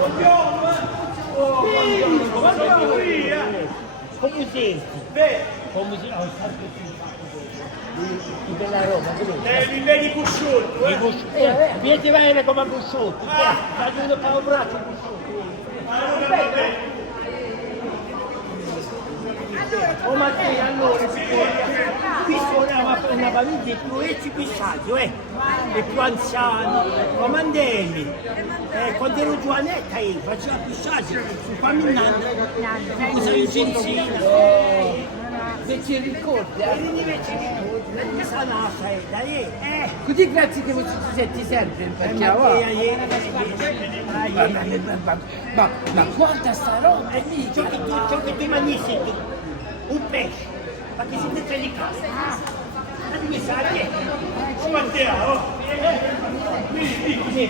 Oh, buongiorno, come siete? Come siete? Oh, di bella roba, Li vedi pusciuti, vieni a vedere come pusciuti, fate un po' braccio pusciuti. Oh Matteo, allora, qui suonava una famiglia più vecchi pisciati, e più anziani, comandelli. Quando ero giovanetta faceva pisciati, su camminando, usa in benzina. Se ci ricordi, Mi sa nata, dai. così grazie che ci senti sempre perché ma guarda sta roba, Ciò che ti mangissi tu, un pesce, ma che siete tre di casa. Mi sa che Matteo, vieni,